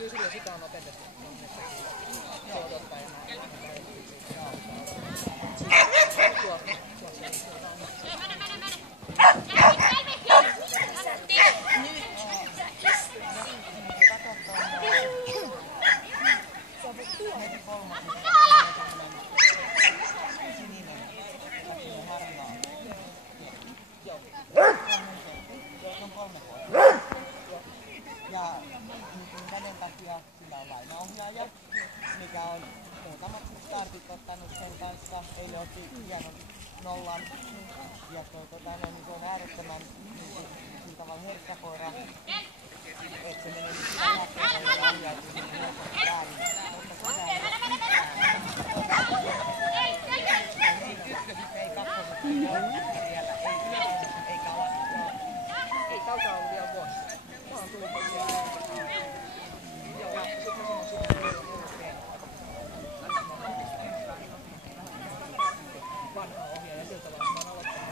Kyllä sille sitä on opetettu. Se odottaa ja näin. Ja käden takia sillä on lainaohjaaja, mikä on muutamat startit ottanut sen kanssa. Eilen otti hienon nollan ja se on äärettömän